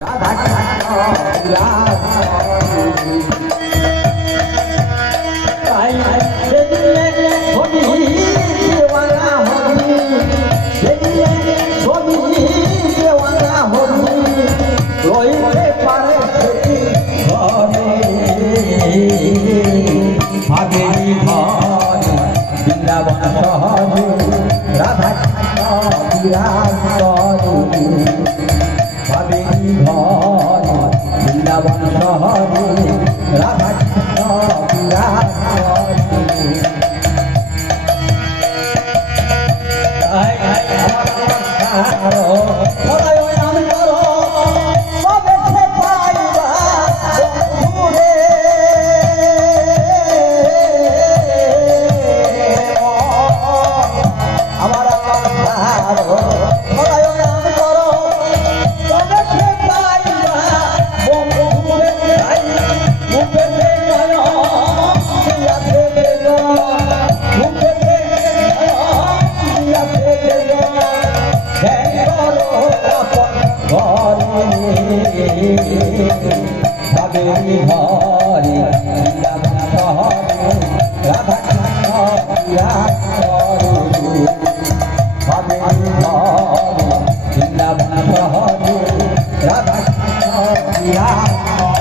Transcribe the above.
राधा कृष्ण বৃন্দাবন শহরে রাধা কৃষ্ণ বিরাজ ভাবেরি হরি বৃন্দাবন শহরে রাধা কৃষ্ণ বিরাজ করে ভাবেরি হরি বৃন্দাবন শহরে রাধা কৃষ্ণ বিরাজ করে